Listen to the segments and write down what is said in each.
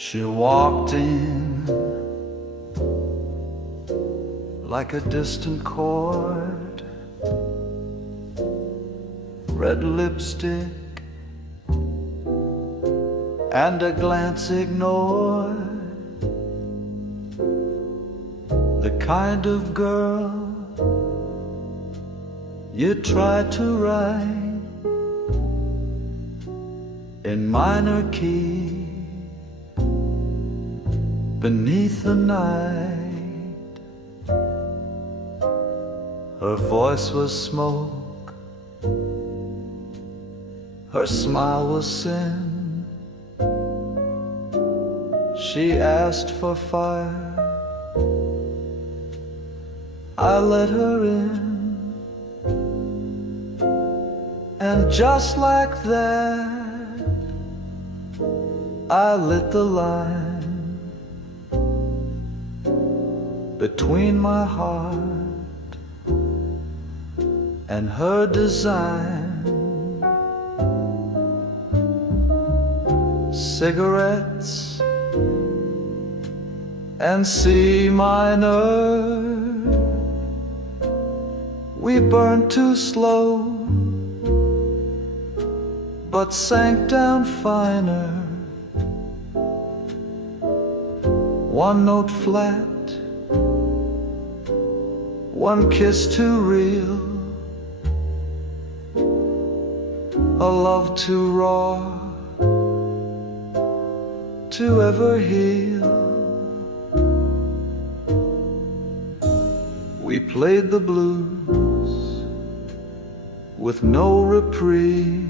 She walked in like a distant chord, red lipstick and a glance ignored. The kind of girl you try to write in minor key beneath the night. Her voice was smoke, her smile was sin. She asked for fire, I let her in. And just like that, I lit the line between my heart and her design. Cigarettes and C minor, we burned too slow, but sank down finer. One note flat, one kiss too real, a love too raw to ever heal. We played the blues with no reprieve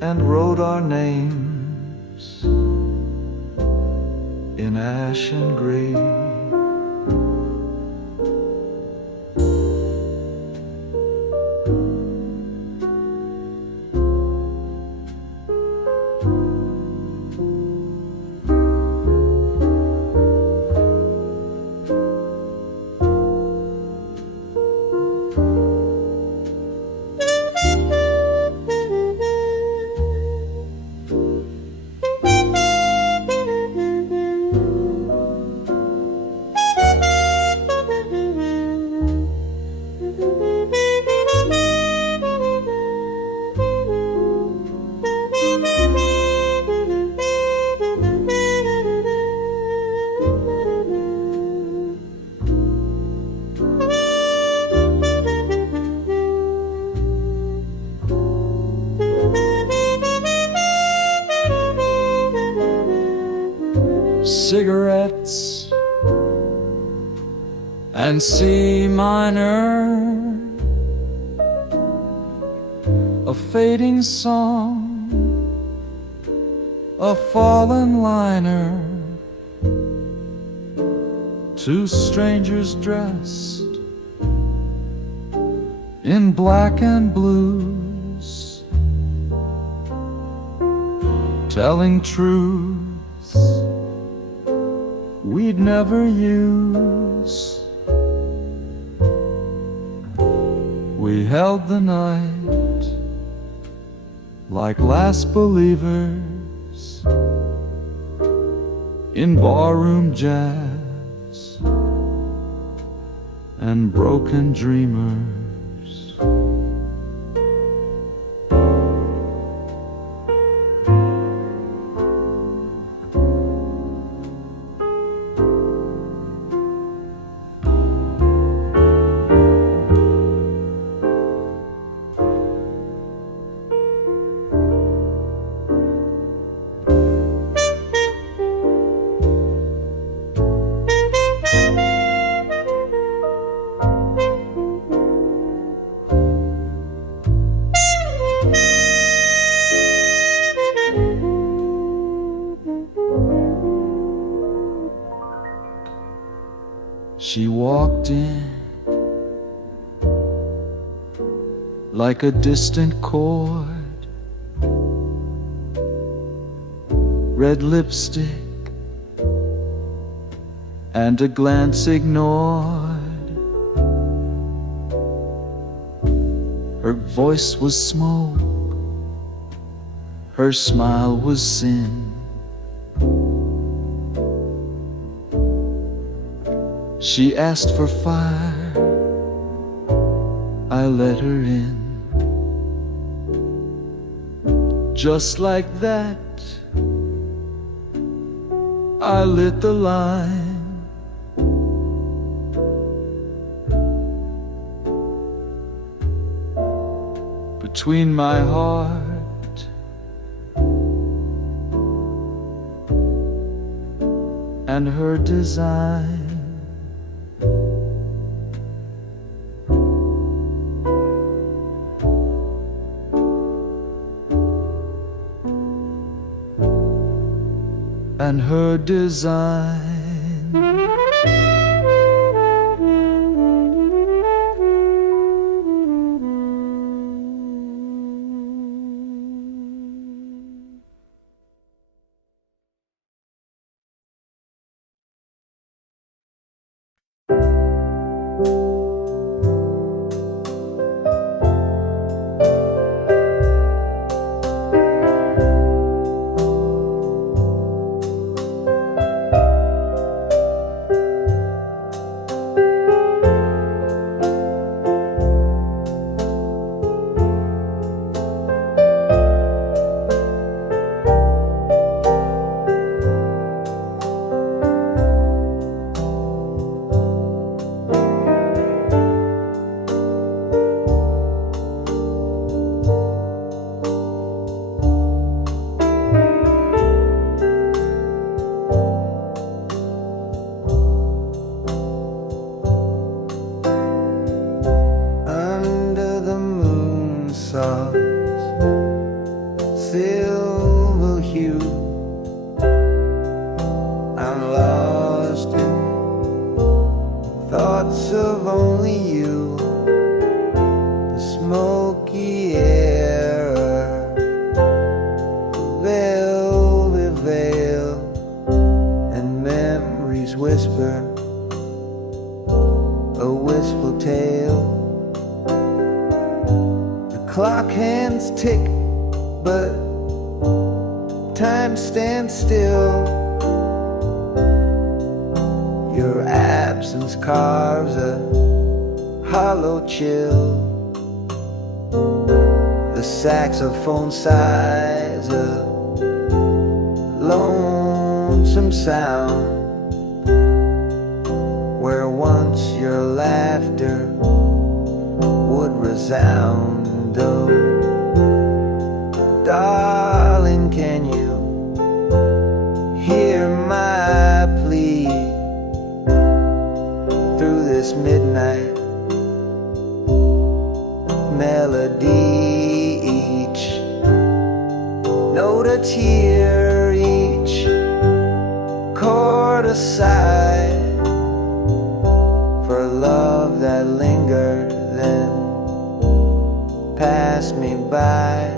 and wrote our names in ash and grief. Cigarettes and C minor, a fading song, a fallen liner, two strangers dressed in black and blues, telling truths we'd never use. We held the night like last believers in barroom jazz and broken dreamers. She walked in like a distant chord, red lipstick and a glance ignored. Her voice was smoke, Her smile was sin. She asked for fire, I let her in. Just like that, I lit the line. Between my heart and her design. And her design. Silver hue, I'm lost in thoughts of only you. The smoky air, velvet veil, and memories whisper a wistful tale. The clock hands tick, but time stands still. Your absence carves a hollow chill. The saxophone sighs a lonesome sound, where once your laughter would resound. Oh, darling, can you hear my plea through this midnight melody? Each note a tear, each chord a sigh, for love that lingered then passed me by.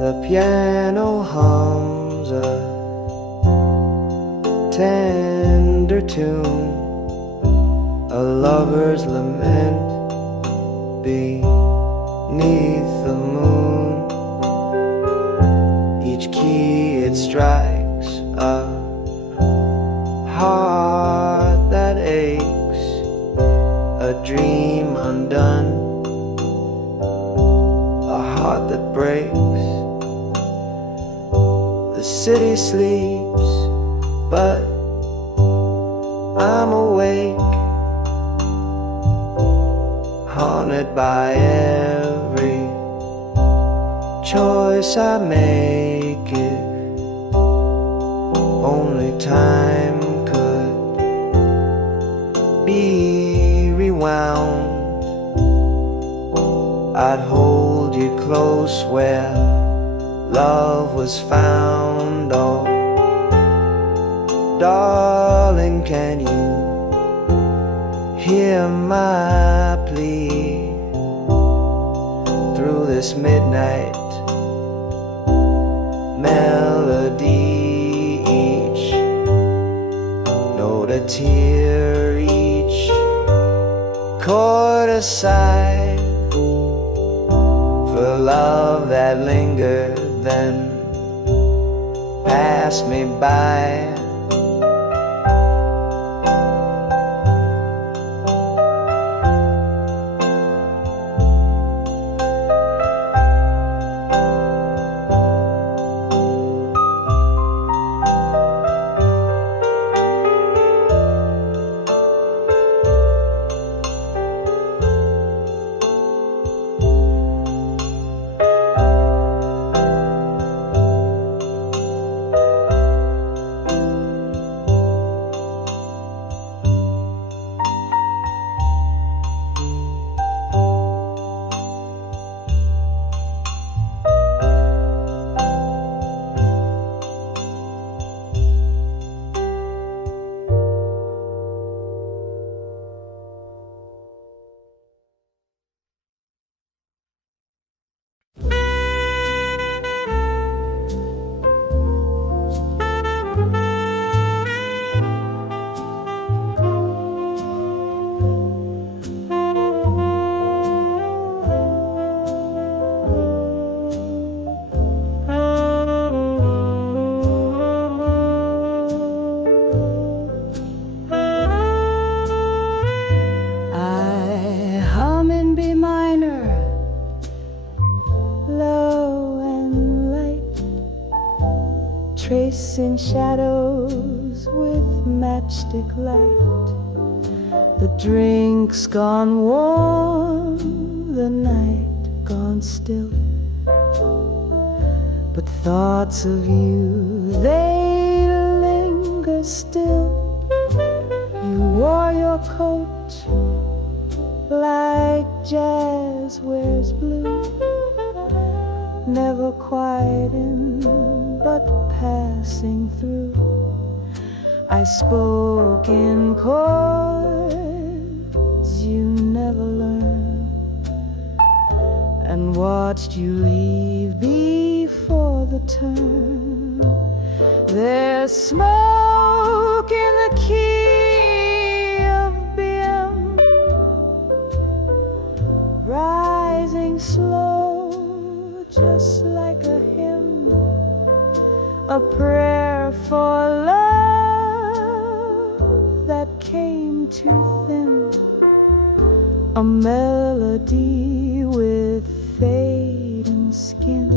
The piano hums a tender tune, a lover's lament beneath the moon. Each key it strikes a heart that aches, a dream undone, a heart that breaks. The city sleeps, but I'm awake, haunted haunted by every choice I make. It only time could be rewound. I'd hold you close where love was found. Oh, darling, can you hear my plea through this midnight melody? Each note a tear, each chord a sigh, for love that lingered then passed me by. Tracing shadows with matchstick light. The drink's gone warm, the night gone still, but thoughts of you, they linger still. You wore your coat like jazz wears blue, never quite in, but passing through. I spoke in chords you never learned, and watched you leave before the turn. There's smoke in the key of BM, rising slow, just like a hymn, a prayer for love that came too thin, a melody with fading skin.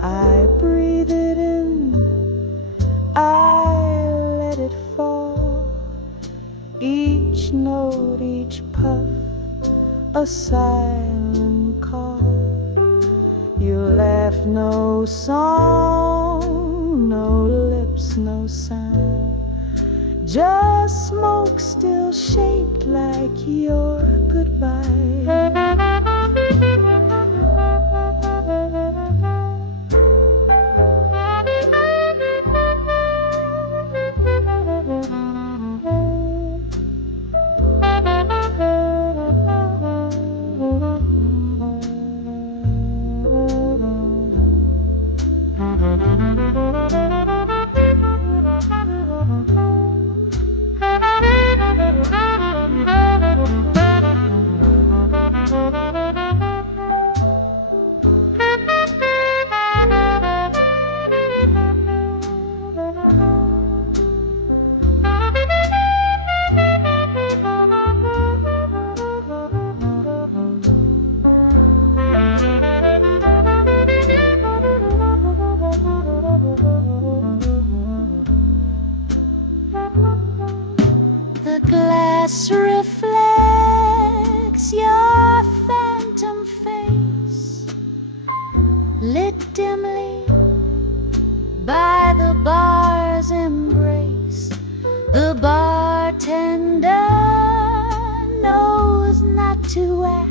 I breathe it in, I let it fall, each note, each puff, a silent call. You left no song, no lips, no sound, just smoke still shaped like your goodbye. to ask.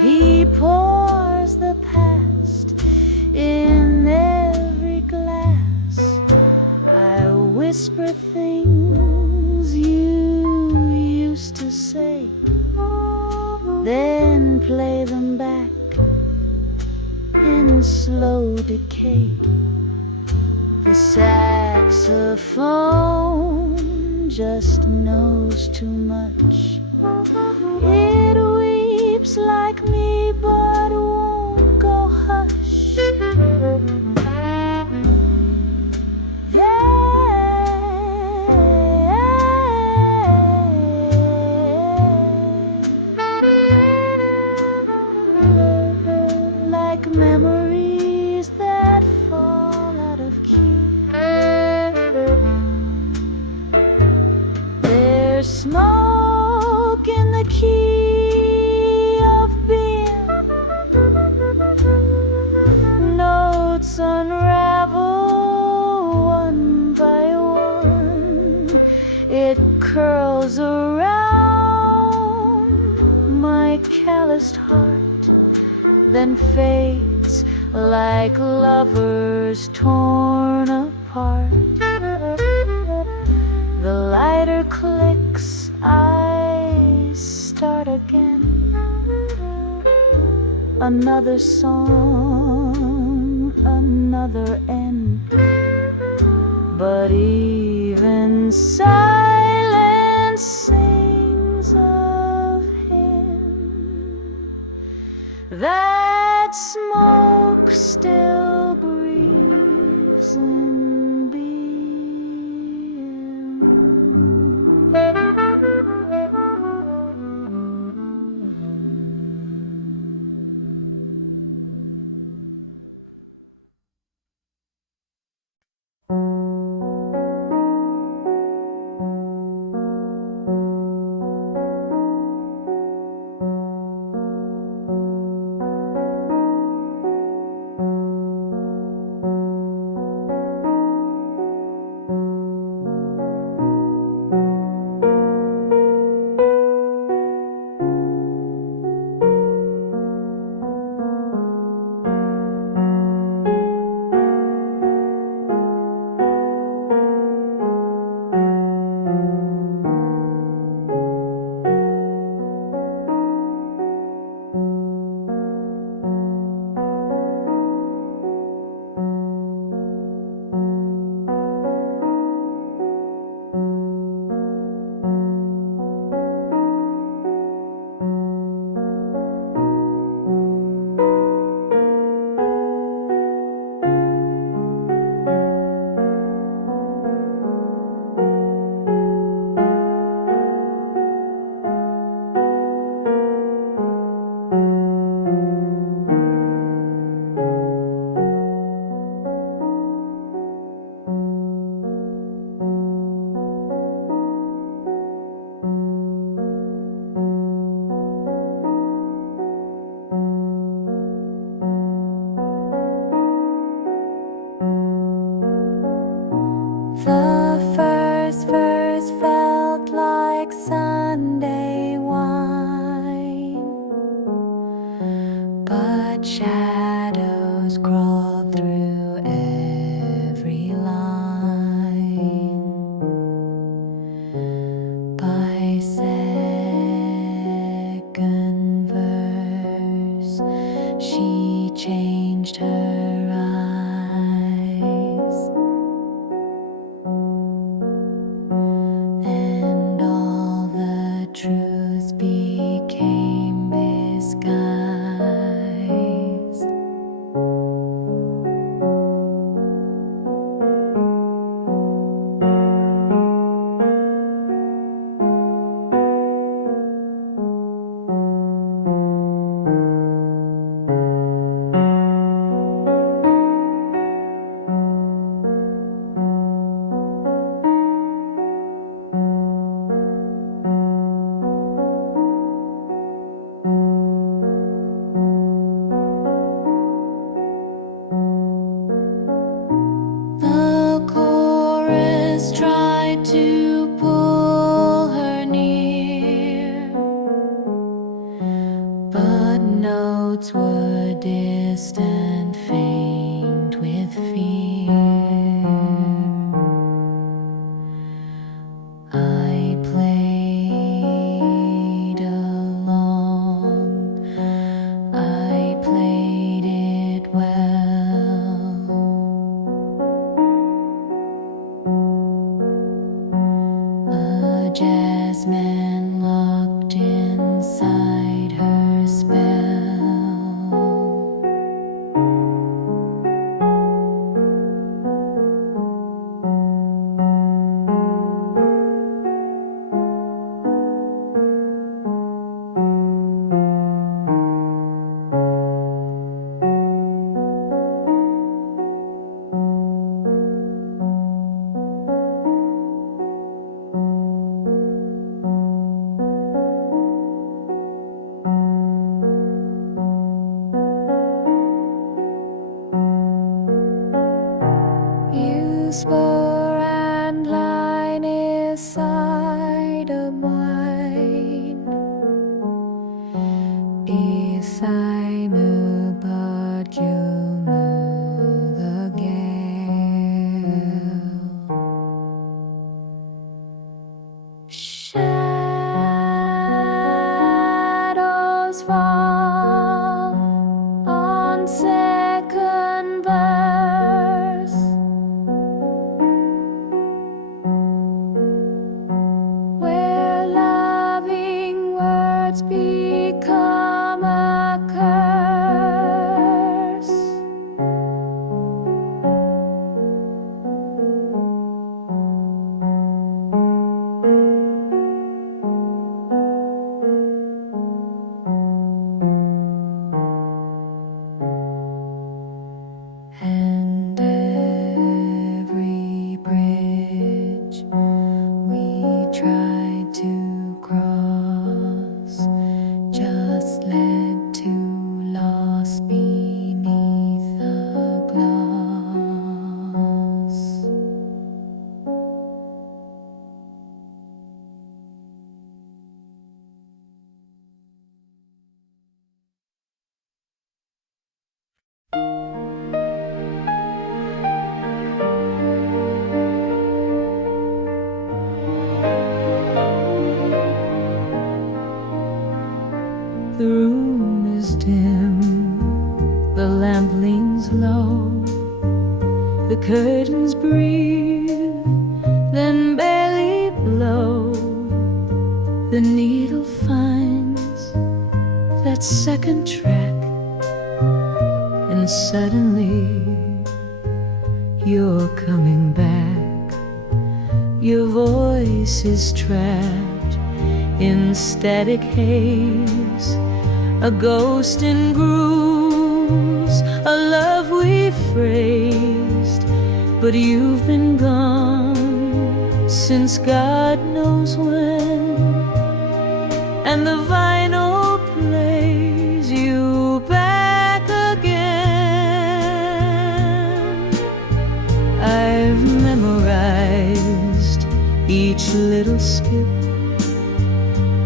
He pours the past in every glass. I whisper things you used to say, then play them back in slow decay. The saxophone just knows too much. It weeps like me but won't go hush. Like memories that fall out of key. There's smoke in the key of being. Notes unravel one by one. It curls around my calloused heart, then fades like lovers torn apart. The lighter clicks, I start again. Another song, another end. But even silence sings of him. That smoke still breathes in being. Clouds were distant, faint with fear. I played along, I played it well. A jasmine locked inside her spell. Spur and line is side of mine. If I move, but you move again. Shadows fall on second verse. Where loving words become a curse. And every bridge we tried to cross just led to loss beneath the glass. The room is dim, the lamp leans low, the curtains breathe, then barely blow. The needle finds that second track, and suddenly you're coming back. Your voice is trapped in static haze, a ghost in grooves, a love we phrased. But you've been gone since God knows when, and the vinyl plays you back again. I've memorized each little skip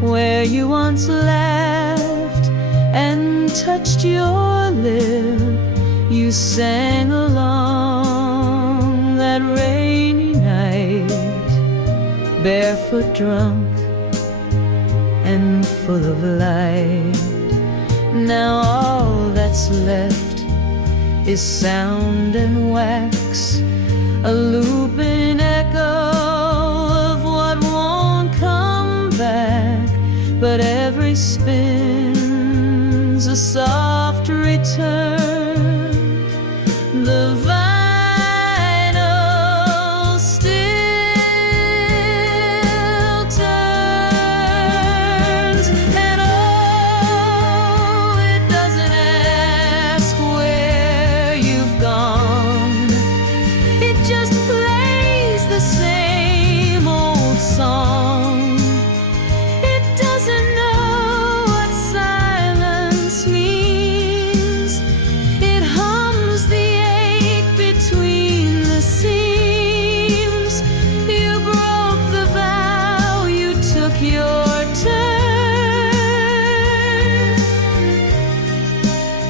where you once laughed and touched your lip. You sang along that rainy night, barefoot, drunk, and full of light. Now all that's left is sound and wax, a looping echo of what won't come back. But every spin's a soft return. The vinyl still turns, and oh, it doesn't ask where you've gone. It just plays the same old song. It doesn't know what silence means.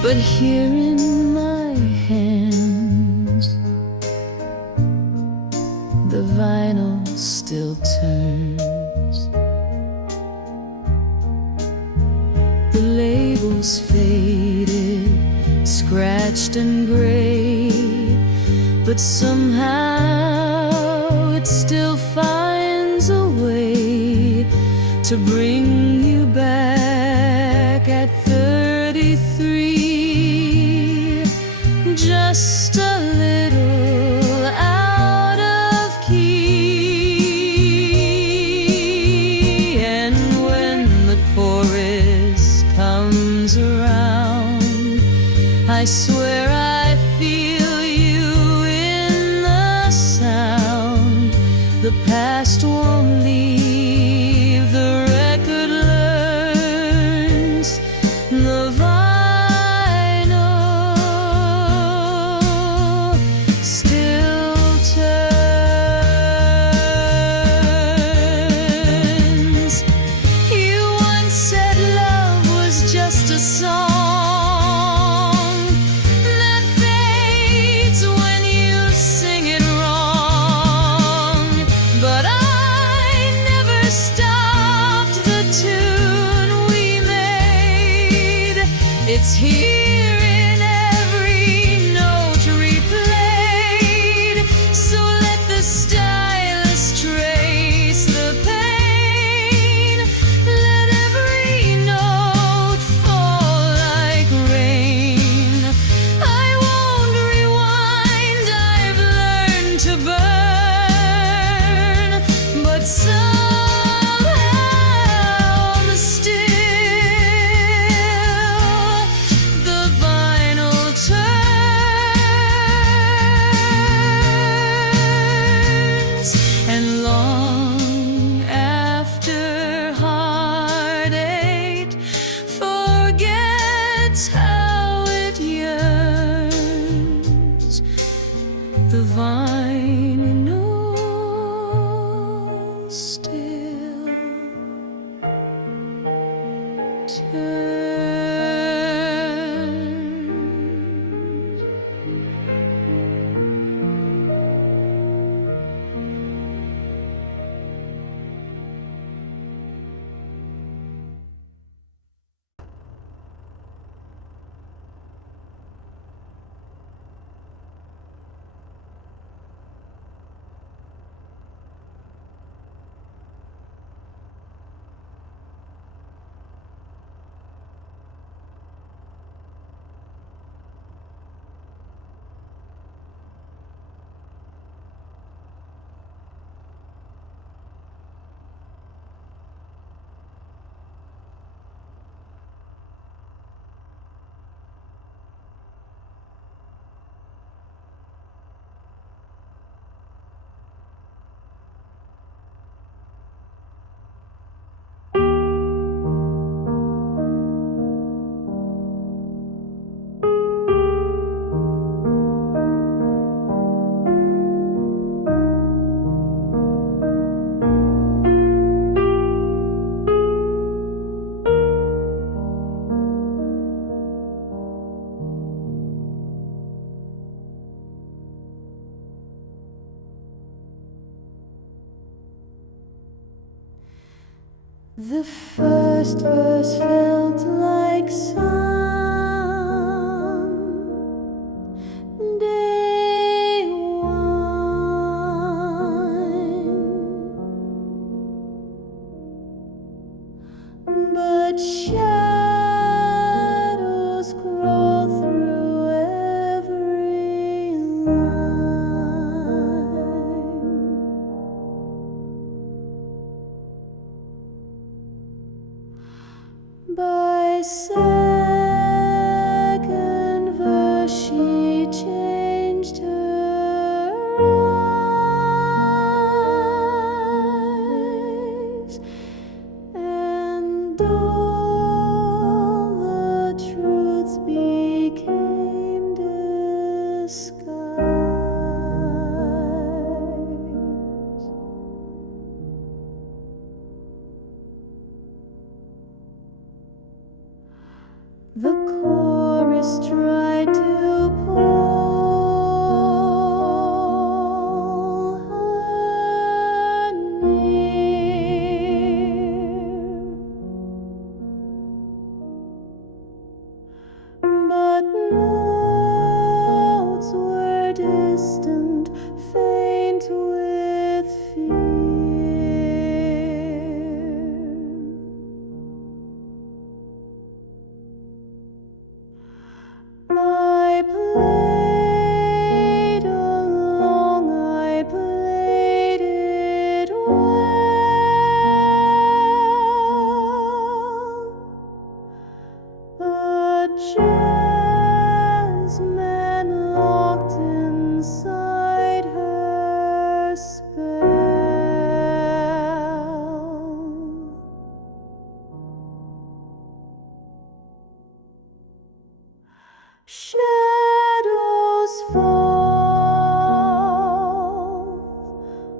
but here in my hands the vinyl still turns. The label's faded, scratched and gray, but somehow it still finds a way to bring you back at 33, just a little out of key. And when the chorus comes around, I swear I feel you in the sound. The past won't leave, the record learns, the vinyl still turns. You once said love was just a song that fades when you sing it wrong, but I never stopped the tune we made. It's here in every note replayed, so let the stylus trace the pain. Let every note fall like rain. I won't rewind, I've learned to burn, but somehow still the vinyl turns. And long after heartache forgets how it yearns, the vinyl still turns. The first verse felt like sun, day one, but shadows crawl through every line. By second verse she changed her eyes, and all the truths became disguised. The chorus first tried to pull her near, but notes were distant, faint with fear. I played along, I played it well. A jazzman locked inside her spell. Shadows fall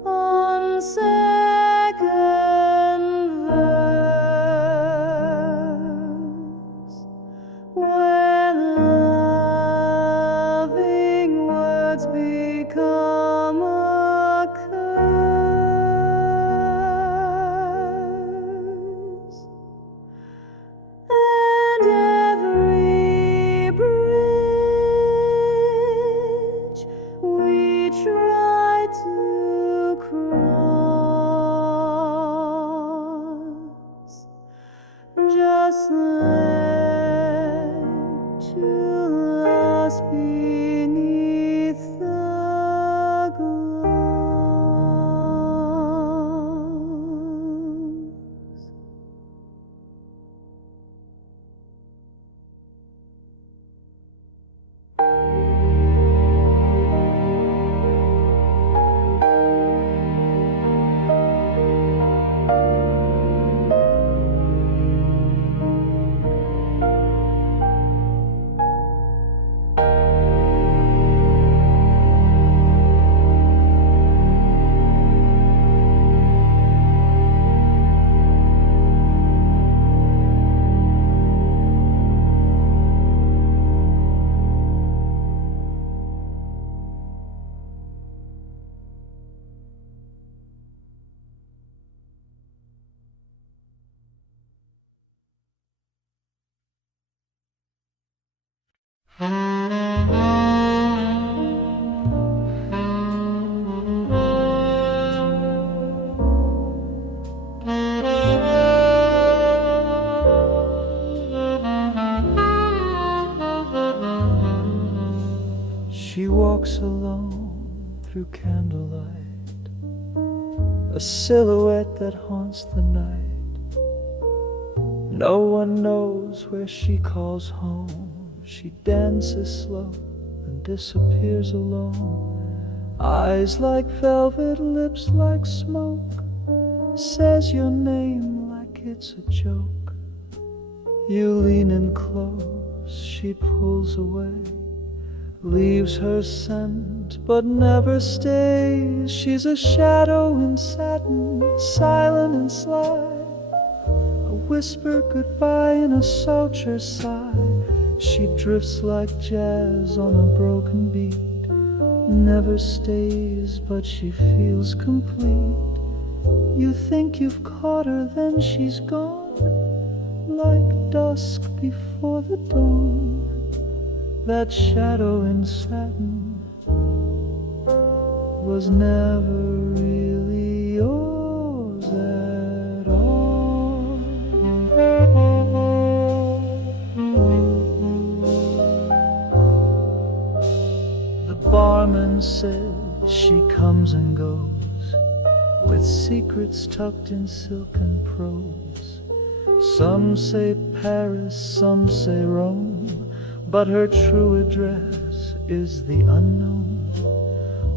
on second verse, when loving words become a curse, and every bridge we try to cross just led to lost beneath the gloss. She walks alone through candlelight, a silhouette that haunts the night. No one knows where she calls home. She dances slow and disappears alone. Eyes like velvet, lips like smoke, says your name like it's a joke. You lean in close, she pulls away, leaves her scent but never stays. She's a shadow in satin, silent and sly, a whisper goodbye in a soldier sigh. She drifts like jazz on a broken beat, never stays but she feels complete. You think you've caught her, then she's gone, like dusk before the dawn. That shadow in satin was never really yours at all. The barman says she comes and goes, with secrets tucked in silken prose. Some say Paris, some say Rome, but her true address is the unknown.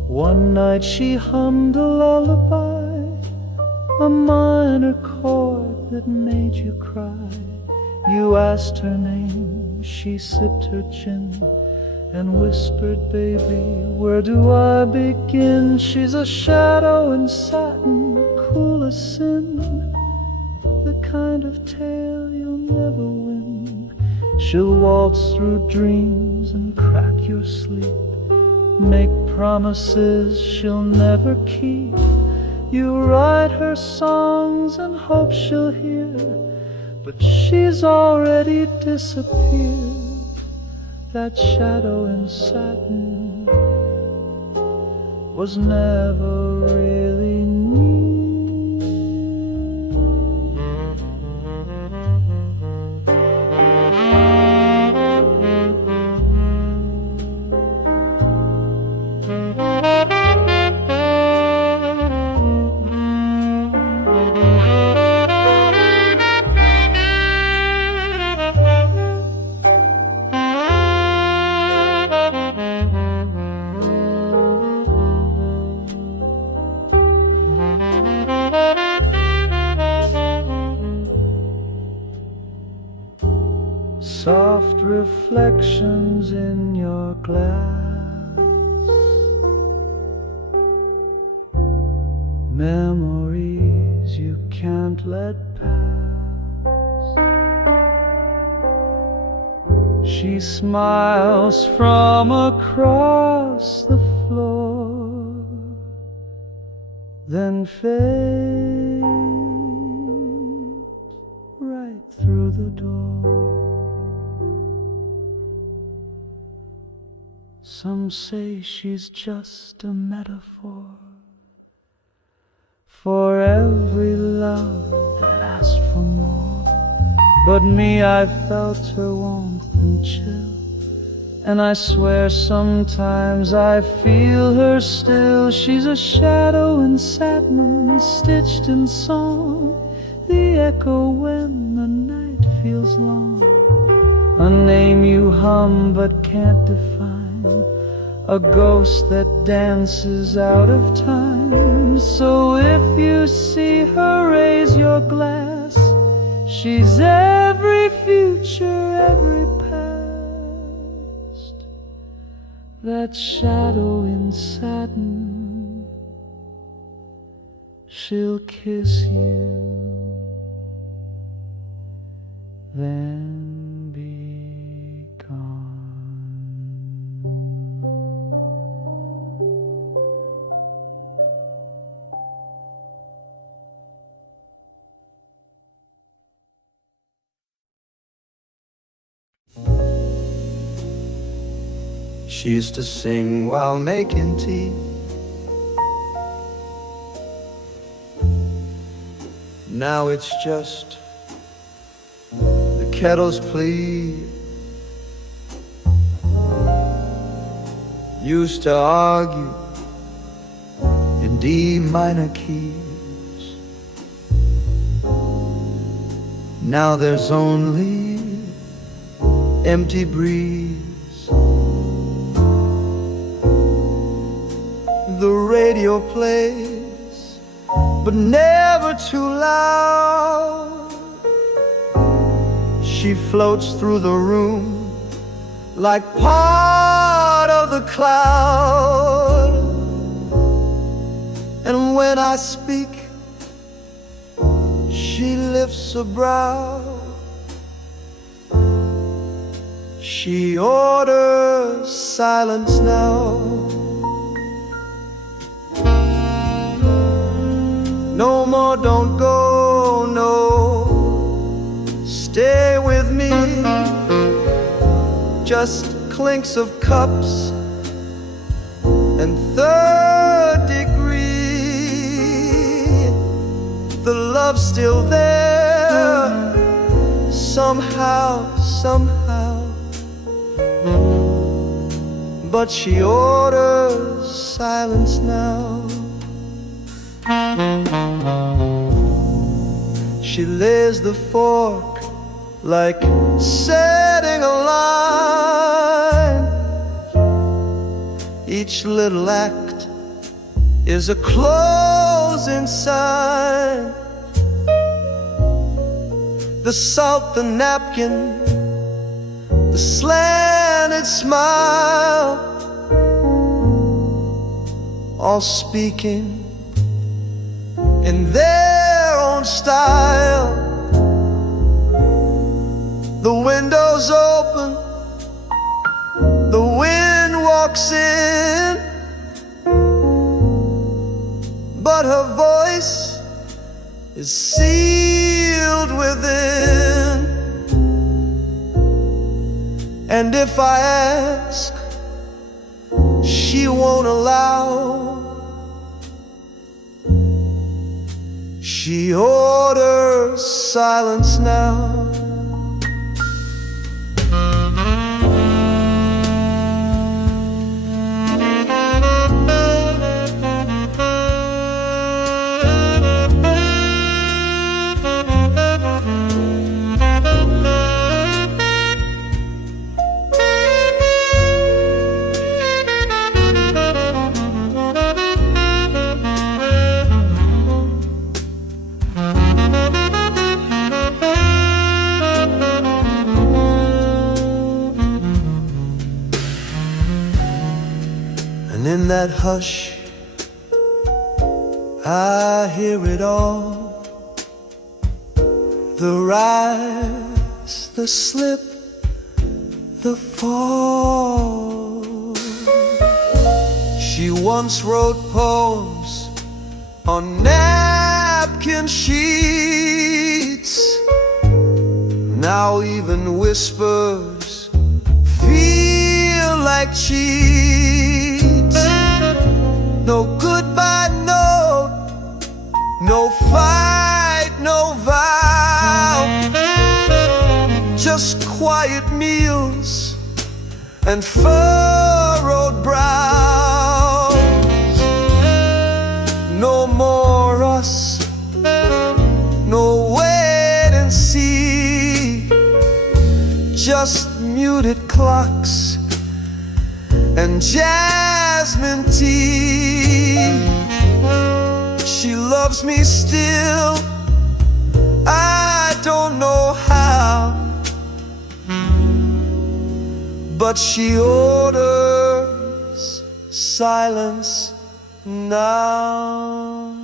One night she hummed a lullaby, a minor chord that made you cry. You asked her name, she sipped her gin and whispered, baby, where do I begin? She's a shadow in satin, cool as sin, the kind of tale you'll never win. She'll waltz through dreams and crack your sleep, make promises she'll never keep. You write her songs and hope she'll hear, but she's already disappeared. That shadow in satin was never really near. Soft reflections in your glass, memories you can't let pass. She smiles from across the floor, then fades right through the door. Some say she's just a metaphor for every love that asks for more. But me, I felt her warmth and chill, and I swear sometimes I feel her still. She's a shadow in satin, stitched in song, the echo when the night feels long. A name you hum but can't define, a ghost that dances out of time. So if you see her, raise your glass. She's every future, every past. That shadow in satin, she'll kiss you, then be gone. She used to sing while making tea. Now it's just the kettle's plea. Used to argue in D minor keys. Now there's only empty breeze. The radio plays, but never too loud. She floats through the room like part of the cloud. And when I speak, she lifts a brow. She orders silence now. No more, don't go, no, stay with me. Just clinks of cups and third degree. The love's still there, somehow, somehow. But she orders silence now. She lays the fork like setting a line. Each little act is a closing sign. The salt, the napkin, the slanted smile, all speaking in their own style. The window's open, the wind walks in, but her voice is sealed within. And if I ask, she won't allow. She orders silence now. And in that hush, I hear it all. The rise, the slip, the fall. She once wrote poems on napkin sheets. Now even whispers feel like cheats. No goodbye note, no fight, no vow. Just quiet meals and furrowed brows. No more us, no wait and see. Just muted clocks and jasmine tea. She loves me still, I don't know how, but she orders silence now.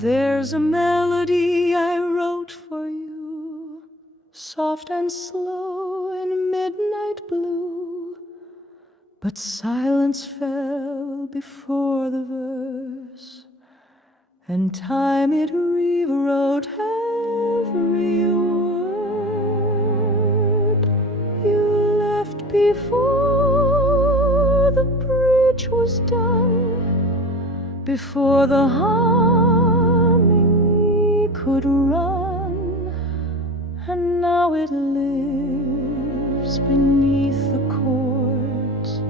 There's a melody I wrote for you, soft and slow in midnight blue, but silence fell before the verse, and time it rewrote every word. You left before the bridge was done, before the could run, and now it lives beneath the chords,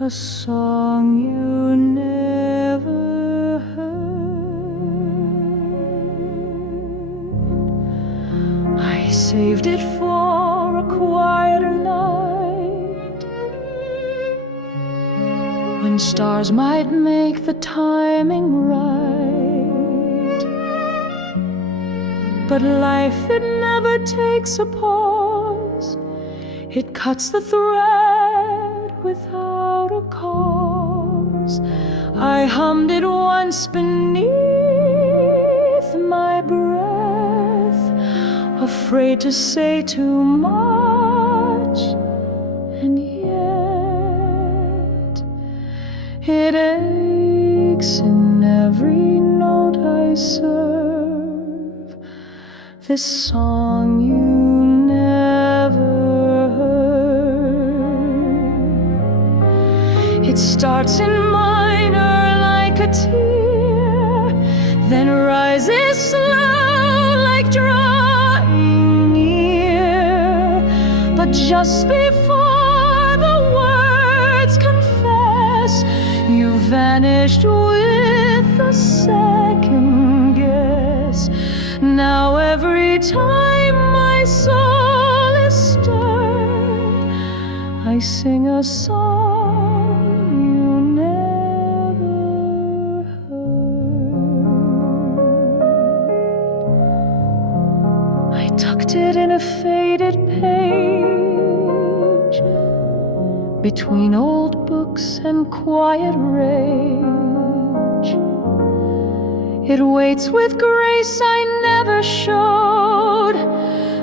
a song you never heard. I saved it for a quieter night, when stars might make the timing right. But life, it never takes a pause. It cuts the thread without a cause. I hummed it once beneath my breath, afraid to say too much, and yet it aches in every note I serve. This song you never heard. It starts in minor like a tear, then rises slow like drawing near. But just before the words confess, you vanished with a second guess. Now every time my soul is stirred, I sing a song you never heard. tucked it in a faded page between old books and quiet rage. It waits with grace I never showed,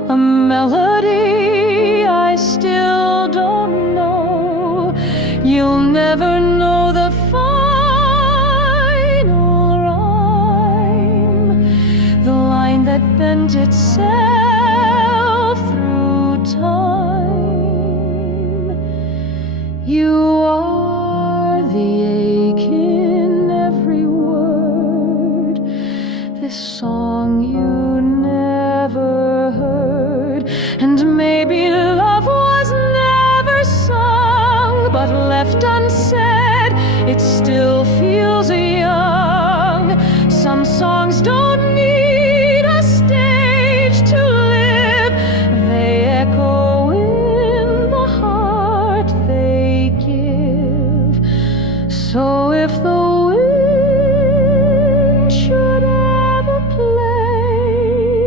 a melody I still don't know. You'll never know the final rhyme, the line that bent itself through time. You are the ache in every word, this song you never heard. And maybe love was never sung, but left unsaid, it still feels young. Some songs don't need a stage to live, they echo in the heart they give. So if the wind should ever play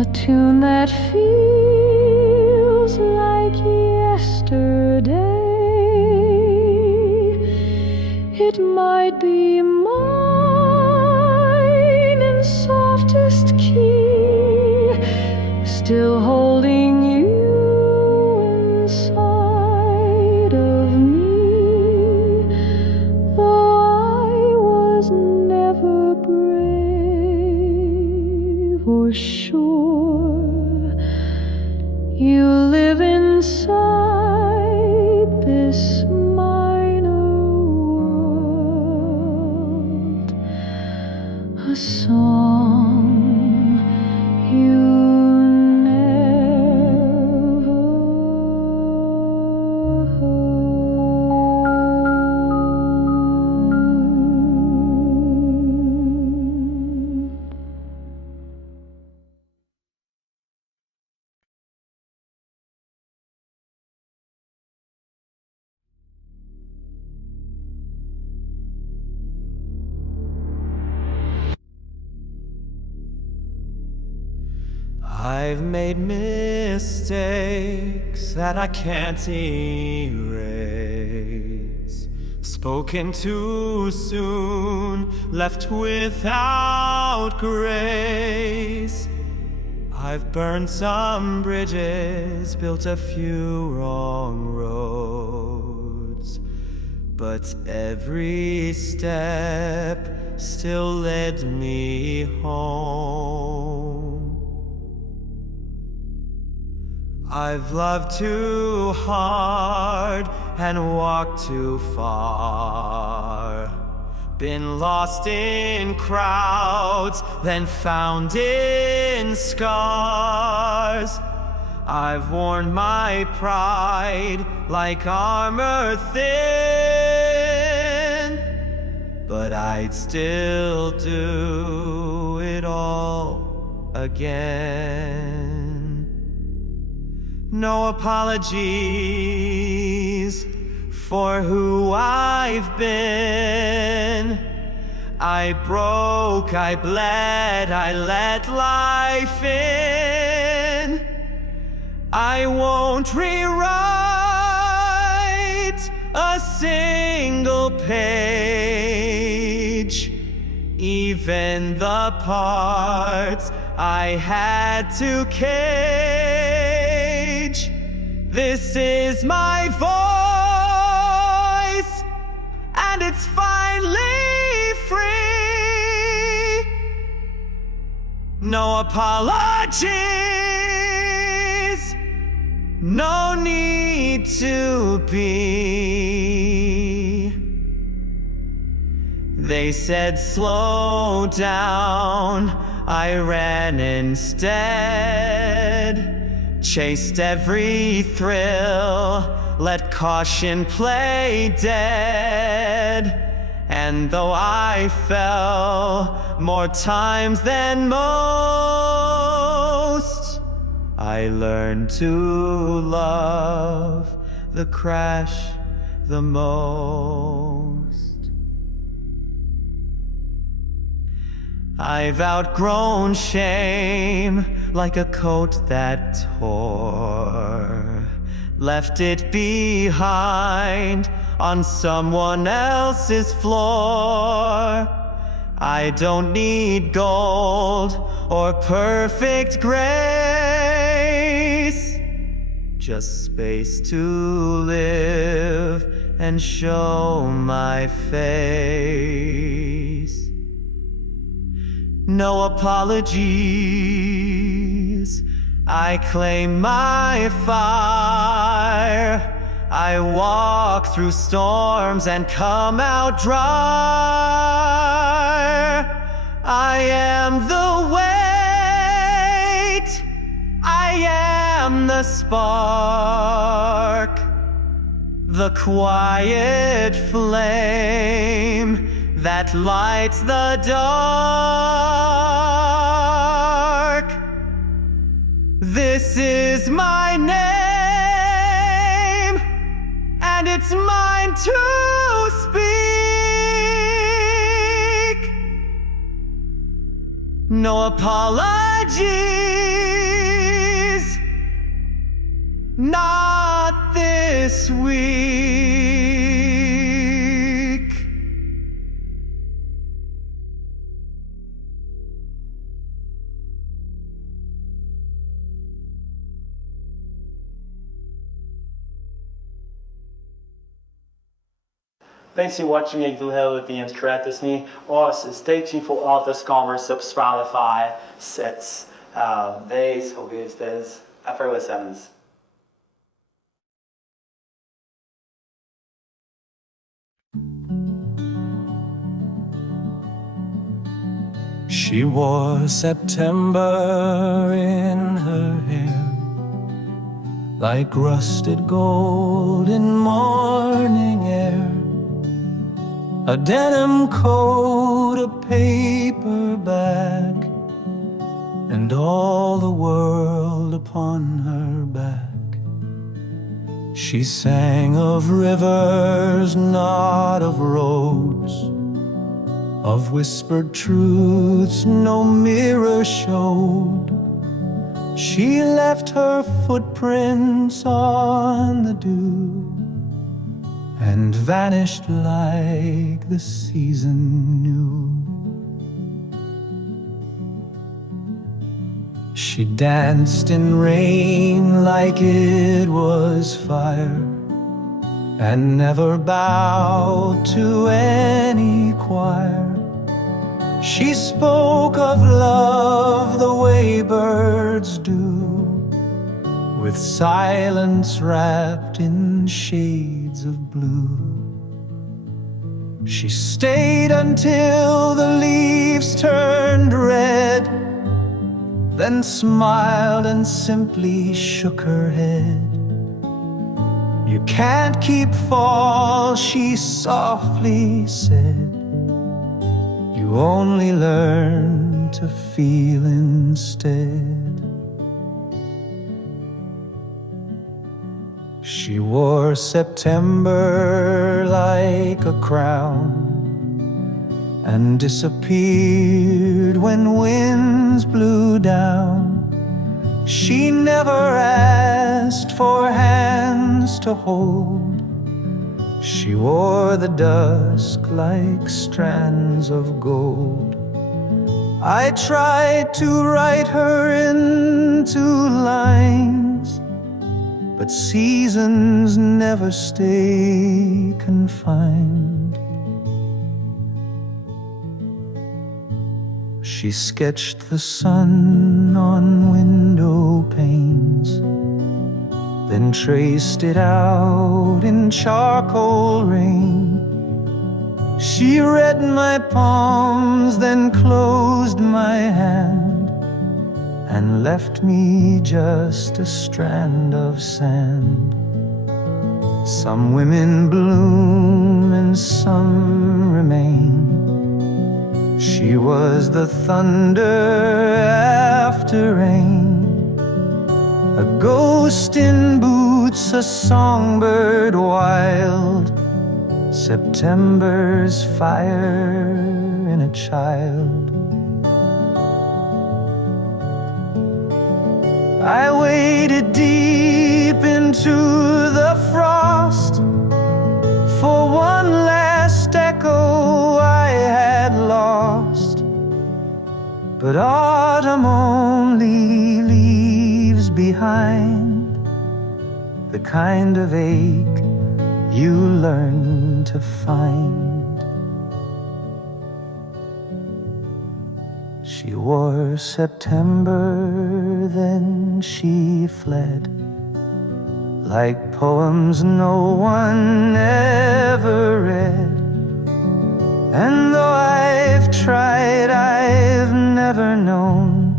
a tune that feels like yesterday, it might be mine in softest key, still holding you inside of me. Though I was never brave or sure, you live inside this minor world, a song you never heard. I've made mistakes that I can't erase, spoken too soon, left without grace. I've burned some bridges, built a few wrong roads, but every step still led me home. I've loved too hard and walked too far, been lost in crowds, then found in scars. I've worn my pride like armor thin, but I'd still do it all again. No apologies for who I've been. I broke, I bled, I let life in. I won't rewrite a single page, even the parts I had to cage. This is my voice, and it's finally free. No apologies, no need to be. They said slow down, I ran instead. Chased every thrill, let caution play dead. And though I fell more times than most, I learned to love the crash the most. I've outgrown shame like a coat that tore, left it behind on someone else's floor. I don't need gold or perfect grace, just space to live and show my face. No apologies, I claim my fire. I walk through storms and come out dry. I am the weight, I am the spark, the quiet flame that lights the dark. This is my name, and it's mine to speak. No apologies, not this week. Thanks for watching a video with ambience creatisni och stay tuned for other commerce of Spotify sets. Days, Augustes, effortless ends. She wore September in her hair, like rusted gold in morning air. A denim coat, a paperback, and all the world upon her back. She sang of rivers, not of roads, of whispered truths no mirror showed. She left her footprints on the dew and vanished like the season knew. She danced in rain like it was fire, and never bowed to any choir. She spoke of love the way birds do, with silence wrapped in shades of blue. She stayed until the leaves turned red, then smiled and simply shook her head. You can't keep fall, she softly said. You only learn to feel instead. She wore September like a crown, and disappeared when winds blew down. She never asked for hands to hold. She wore the dusk like strands of gold. I tried to write her into lines, but seasons never stay confined. She sketched the sun on window panes, then traced it out in charcoal rain. She read my palms, then closed my hand, and left me just a strand of sand. Some women bloom and some remain. She was the thunder after rain, a ghost in boots, a songbird wild, September's fire in a child. I waded deep into the frost for one last echo I had lost. But autumn only leaves behind the kind of ache you learn to find. She wore September, then she fled, like poems no one ever read. And though I've tried, I've never known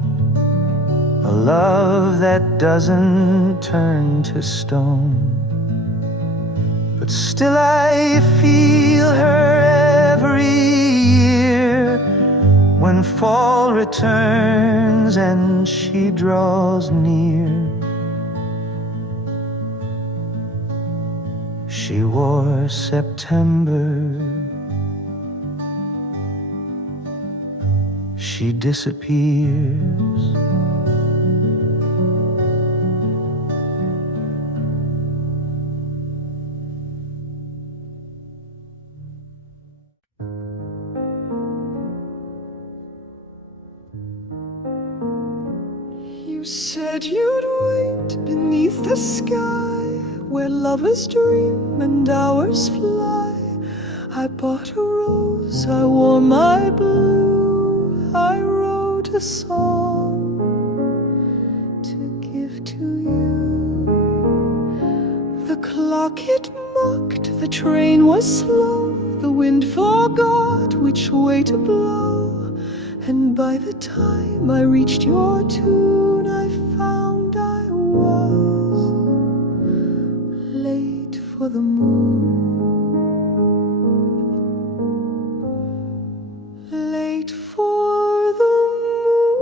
a love that doesn't turn to stone. But still I feel her every year, when fall returns and she draws near. She wore September, she disappears. You said you'd wait beneath the sky, where lovers dream and hours fly. I bought a rose, I wore my blue, I wrote a song to give to you. The clock it mocked, the train was slow, the wind forgot which way to blow. And by the time I reached your tune, I found I was late for the moon. Late for the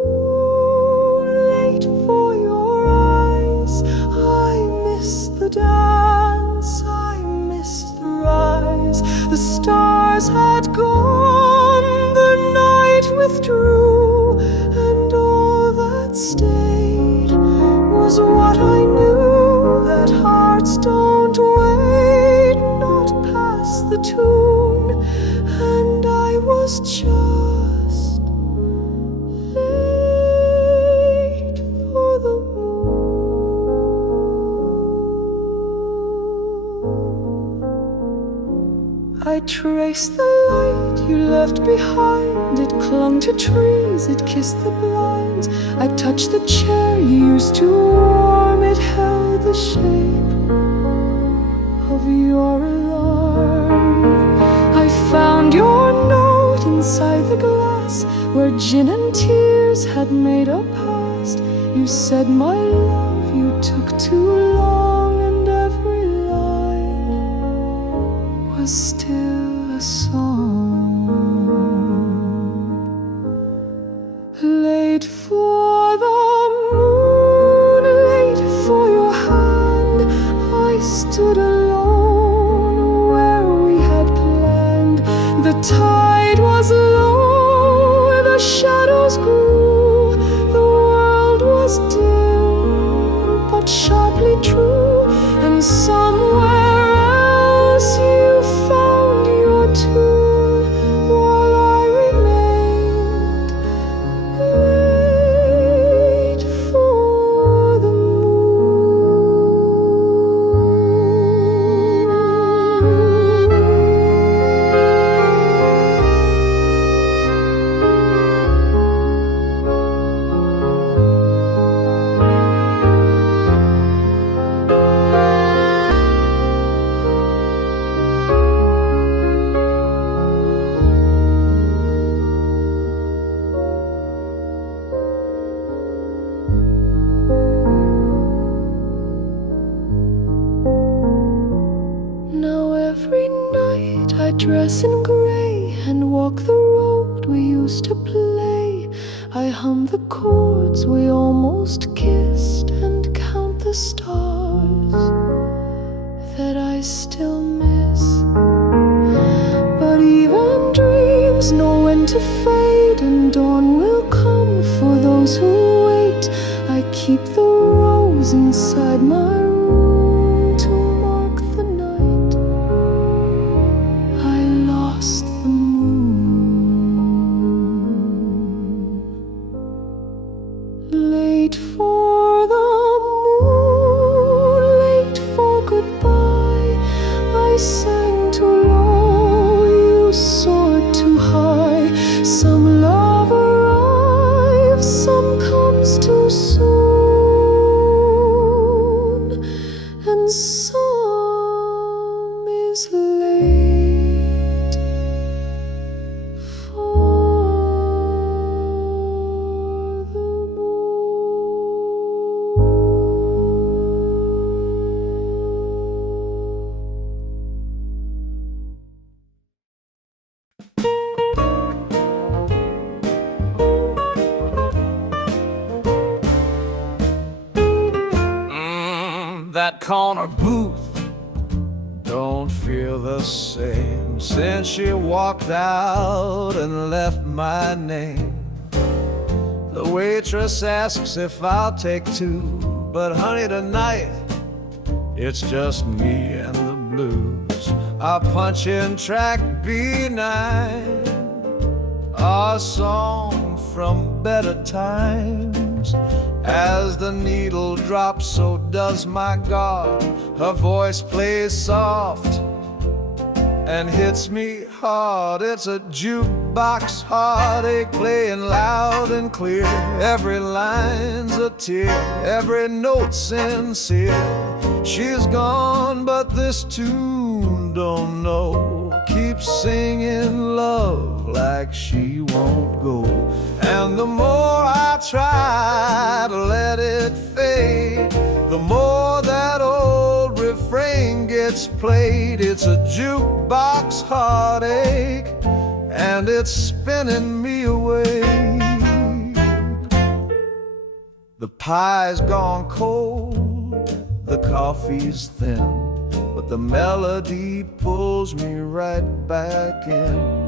moon, late for your eyes. I missed the dance, I missed the rise. The stars had gone, the night withdrew, and all that stayed was what I knew, that hearts don't wait, not past the tune. And I was just late for the moon. I traced the light you left behind. It clung to trees, it kissed the blinds. I touched the chair you used to warm. It held the shape of your alarm. I found your note inside the glass, where gin and tears had made a past. You said, my love, you took too long, and every line was still a song. Late for the moon, late for your hand. I stood alone where we had planned. The tide was low, the shadows grew. The world was dim, but sharply true. And somewhere else you found your tune, while I remained late for the Now every night I dress in gray and walk the road we used to play. I hum the chords we almost kissed and count the stars that I still miss. But even dreams know when to fade, and dawn will come for those who wait. I keep the stars inside my room to mark the night I lost the moon. Late for the moon, late for goodbye. I sang too low, you soared too high. Some love arrives, some comes too soon, and some is late for the That corner booth don't feel the same since she walked out and left my name. The waitress asks if I'll take two, but honey, tonight it's just me and the blues. I punch in track B9, a song from better times. As the needle drops, so does my guard. Her voice plays soft and hits me hard. It's a jukebox heartache playing loud and clear. Every line's a tear, every note sincere. She's gone, but this tune don't know. Keeps singing love like she won't go. And the more I try to let it fade, the more that old refrain gets played. It's a jukebox heartache, and it's spinning me away. The pie's gone cold, the coffee's thin, but the melody pulls me right back in.